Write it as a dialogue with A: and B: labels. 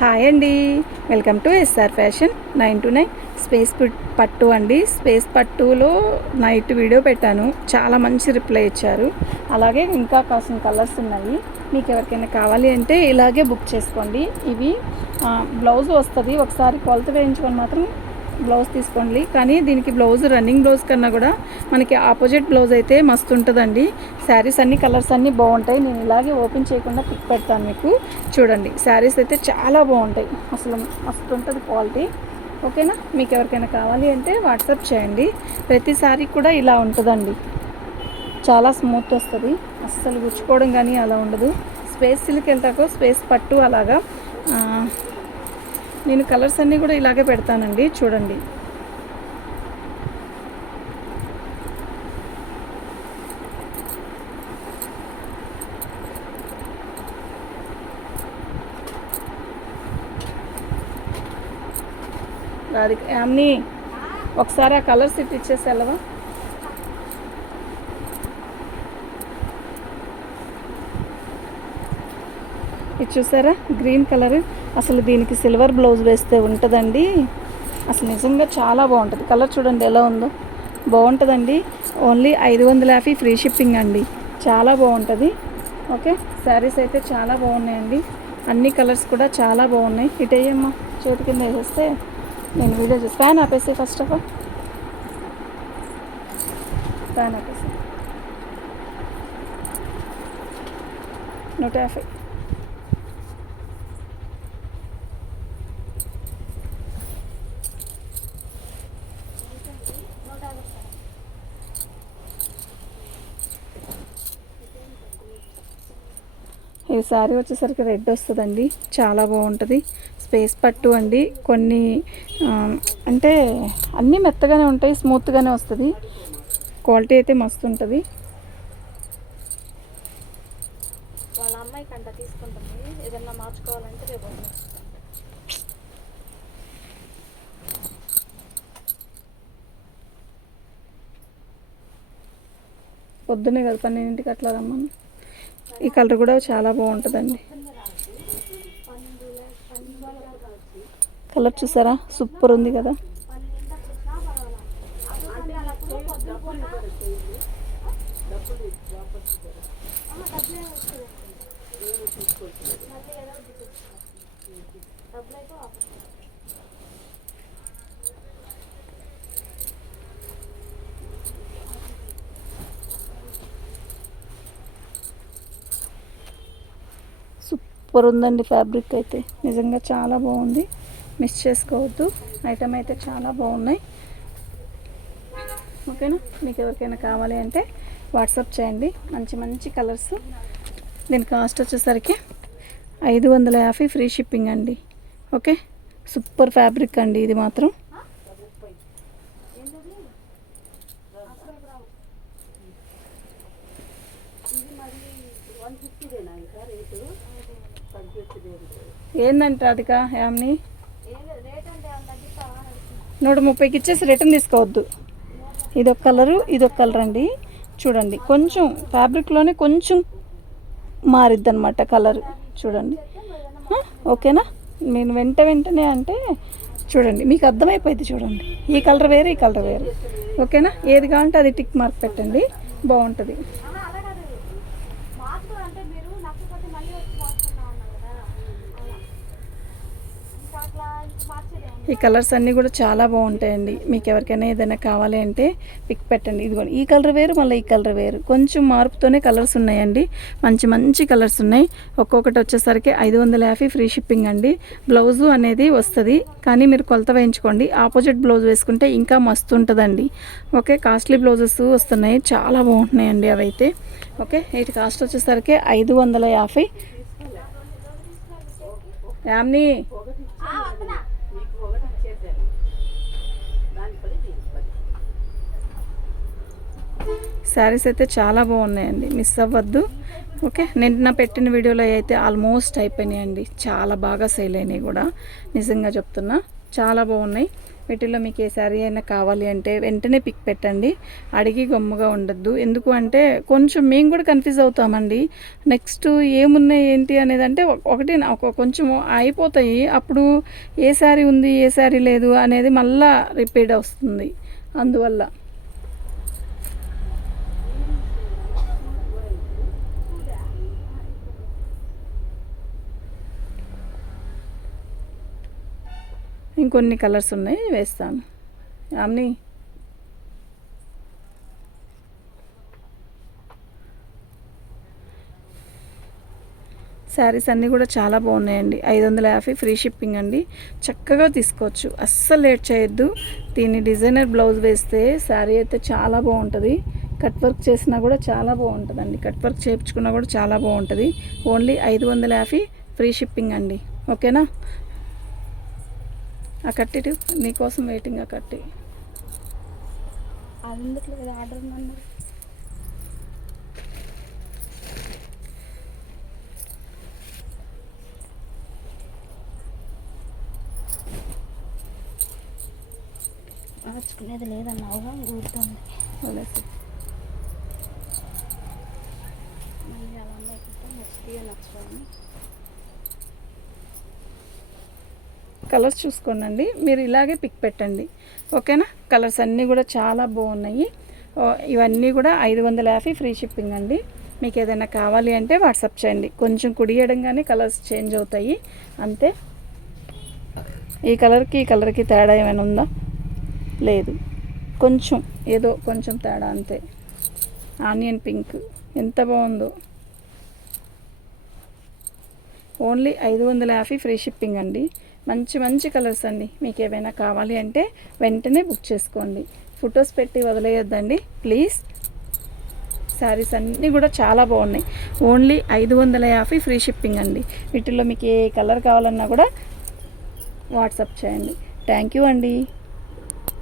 A: Hi అండి. Welcome to S R fashion nine two nine. Space పట్- పట్టు అండి. స్పేస్ పట్టులో నైట్ వీడియో పెట్టాను. చాలా మంచి రిప్లై ఇచ్చారు. అలాగే ఇంకా కాసిన కలర్స్ ఉన్నాయి. మీకు ఎవరికైనా కావాలి అంటే ఇలాగే బుక్ చేసుకోండి. ఇవి బ్లౌజ్ వస్తుంది. ఒకసారి కొలత వేయించుకొని మాత్రం బ్లౌజ్ తీసుకోండి. కానీ దీనికి బ్లౌజ్ రన్నింగ్ బ్లౌజ్ కన్నా కూడా మనకి ఆపోజిట్ బ్లౌజ్ అయితే మస్తు ఉంటుందండి. శారీస్ అన్ని కలర్స్ అన్నీ బాగుంటాయి. నేను ఇలాగే ఓపెన్ చేయకుండా పిక్ పెడతాను మీకు. చూడండి శారీస్ అయితే చాలా బాగుంటాయి. అసలు మస్తు ఉంటుంది క్వాలిటీ. ఓకేనా? మీకు ఎవరికైనా కావాలి అంటే వాట్సాప్ చేయండి. ప్రతి శారీ కూడా ఇలా ఉంటుందండి. చాలా స్మూత్ వస్తుంది. అస్సలు గుచ్చుకోవడం కానీ అలా ఉండదు. స్పేస్ సిల్క్ వెళ్తాకో స్పేస్ పట్టు అలాగా నేను కలర్స్ అన్నీ కూడా ఇలాగే పెడతానండి చూడండి. రాధిక యామ్ని ఒకసారి ఆ కలర్స్ ఇటు ఇచ్చేసి వెళ్ళవా ఇది చూసారా? Green colour. అసలు దీనికి సిల్వర్ బ్లౌజ్ వేస్తే ఉంటుందండి. అసలు నిజంగా చాలా బాగుంటుంది. కలర్ చూడండి ఎలా ఉందో. బాగుంటుందండి. ఓన్లీ ఐదు వందల యాభై ఫ్రీ షిప్పింగ్ అండి. చాలా బాగుంటుంది. ఓకే? శారీస్ అయితే చాలా బాగున్నాయండి. అన్ని కలర్స్ కూడా చాలా బాగున్నాయి. ఇటు అయ్యమ్మా చేతి కింద వేసేస్తే నేను వీడియో చూసి ఫ్యాన్ ఆపేసి ఫస్ట్ ఆఫ్ ఆల్ ఫ్యాన్ ఆపేసి. నూట యాభై. ఈ శారీ వచ్చేసరికి రెడ్ వస్తుందండి. చాలా బాగుంటుంది. స్పేస్ పట్టు అండి. కొన్ని అంటే అన్నీ మెత్తగానే ఉంటాయి స్మూత్గానే వస్తుంది. క్వాలిటీ అయితే మస్తు ఉంటుంది
B: వాళ్ళ అమ్మాయి కంట తీసుకుంటుంది. ఏదన్నా మార్చుకోవాలంటే రేపు.
A: పొద్దున్నే కదా పన్నెండింటికి అట్లా రమ్మను. ఈ కలర్ కూడా చాలా బాగుంటుందండి. కలర్ చూసారా? సూపర్ ఉంది కదా. సూపర్ ఉందండి ఫ్యాబ్రిక్ అయితే. నిజంగా చాలా బాగుంది. మిస్ చేసుకోవద్దు. ఐటమ్ అయితే చాలా బాగున్నాయి. ఓకేనా? మీకు ఎవరికైనా కావాలి అంటే వాట్సాప్ చేయండి. మంచి మంచి కలర్స్. దీని కాస్ట్ వచ్చేసరికి ఐదు వందల యాభై ఫ్రీ షిప్పింగ్ అండి. ఓకే? సూపర్ ఫ్యాబ్రిక్ అండి ఇది మాత్రం. ఏందంటే అదిక యామ్ని? నూట ముప్పైకి ఇచ్చేసి రిటర్న్ తీసుకోవద్దు. ఇదొక కలరు ఇదొక కలర్ అండి. చూడండి కొంచెం ఫ్యాబ్రిక్లోనే కొంచెం మారిద్ది అనమాట కలర్. చూడండి. ఓకేనా? నేను వెంట వెంటనే అంటే చూడండి మీకు అర్థమైపోయింది చూడండి. ఈ కలర్ వేరు ఈ కలర్ వేరు. ఓకేనా? ఏది కావాలంటే అది టిక్ మార్క్ పెట్టండి. బాగుంటుంది
B: ఆహా, అలా కాదు మార్చుకోవాలంటే మీరు నచ్చకపోతే మళ్ళీ వచ్చి మార్చుకుందాం అన్నారు కదా అలా ఇంకా అట్లా మార్చేది
A: ఈ కలర్స్ అన్నీ కూడా చాలా బాగుంటాయండి. మీకు ఎవరికైనా ఏదైనా కావాలి అంటే పిక్ పెట్టండి. ఇదిగోండి ఈ కలర్ వేరు మళ్ళీ ఈ కలర్ వేరు. కొంచెం మార్పుతోనే కలర్స్ ఉన్నాయండి. మంచి మంచి కలర్స్ ఉన్నాయి. ఒక్కొక్కటి వచ్చేసరికి ఐదు వందల యాభై ఫ్రీ షిప్పింగ్ అండి. బ్లౌజు అనేది వస్తుంది కానీ మీరు కొలత వేయించుకోండి. ఆపోజిట్ బ్లౌజ్ వేసుకుంటే ఇంకా మస్తు ఉంటుందండి. ఓకే కాస్ట్లీ బ్లౌజెస్ వస్తున్నాయి. చాలా బాగుంటున్నాయండి అవైతే. ఓకే వీటి కాస్ట్ వచ్చేసరికి ఐదు వందల యాభై. యామ్ని శారీస్ అయితే చాలా బాగున్నాయండి. మిస్ అవ్వద్దు. ఓకే? నిన్న పెట్టిన వీడియోలో అయితే ఆల్మోస్ట్ అయిపోయినాయండి. చాలా బాగా సేల్ అయినాయి కూడా. నిజంగా చెప్తున్నా. చాలా బాగున్నాయి. వీటిల్లో మీకు ఏ శారీ అయినా కావాలి అంటే వెంటనే పిక్ పెట్టండి. అడిగి గమ్ముగా ఉండద్దు. ఎందుకు అంటే కొంచెం మేము కూడా కన్ఫ్యూజ్ అవుతామండి. నెక్స్ట్ ఏమున్నాయి ఏంటి అనేది అంటే ఒక- ఒకటి కొంచెం అయిపోతాయి. అప్పుడు ఏ శారీ ఉంది ఏ శారీ లేదు అనేది మళ్ళీ రిపీట్ వస్తుంది. అందువల్ల ఇంకొన్ని కలర్స్ ఉన్నాయి వేస్తాను. అన్నీ శారీస్ అన్నీ కూడా చాలా బాగున్నాయండి. ఐదు వందల యాభై ఫ్రీ షిప్పింగ్ అండి. చక్కగా తీసుకోవచ్చు. అస్సలు లేట్ చేయొద్దు. దీన్ని డిజైనర్ బ్లౌజ్ వేస్తే శారీ అయితే చాలా బాగుంటుంది. కట్ వర్క్ చేసినా కూడా చాలా బాగుంటుందండి. కట్ వర్క్ చేయించుకున్నా కూడా చాలా బాగుంటుంది. ఓన్లీ ఐదు వందల యాభై ఫ్రీ షిప్పింగ్ అండి. ఓకేనా? ఆ కట్టి నీకోసం వెయిటింగ్ ఆ కట్టి.
B: అది ఎందుకు లేదు ఆర్డర్ ఉందన్నారు. మార్చుకునేది లేదన్నావుగా గుర్తుంది
A: వదిలేసి.
B: మళ్ళీ అలా నెక్స్ట్ ఇయర్ నచ్చుకోవాలి
A: కలర్స్ చూసుకోనండి. మీరు ఇలాగే పిక్ పెట్టండి. ఓకేనా? కలర్స్ అన్నీ కూడా చాలా బాగున్నాయి. ఇవన్నీ కూడా ఐదు వందల యాభై ఫ్రీ షిప్పింగ్ అండి. మీకు ఏదైనా కావాలి అంటే వాట్సాప్ చేయండి. కొంచెం కుడియడంగానే కలర్స్ చేంజ్ అవుతాయి. అంతే. ఈ కలర్కి ఈ కలర్కి తేడా ఏమైనా ఉందా? లేదు. కొంచెం ఏదో కొంచెం తేడా అంతే. Onion pink. ఎంత బాగుందో. ఓన్లీ ఐదు వందల యాభై ఫ్రీ షిప్పింగ్ అండి. మంచి మంచి కలర్స్ అండి. మీకు ఏమైనా కావాలి అంటే వెంటనే బుక్ చేసుకోండి. ఫొటోస్ పెట్టి వదిలేయొద్దండి. ప్లీజ్ శారీస్ అన్నీ కూడా చాలా బాగున్నాయి. ఓన్లీ ఐదు వందల యాభై ఫ్రీ షిప్పింగ్ అండి. వీటిల్లో మీకు ఏ కలర్ కావాలన్నా కూడా వాట్సాప్ చేయండి. థ్యాంక్ యూ అండి.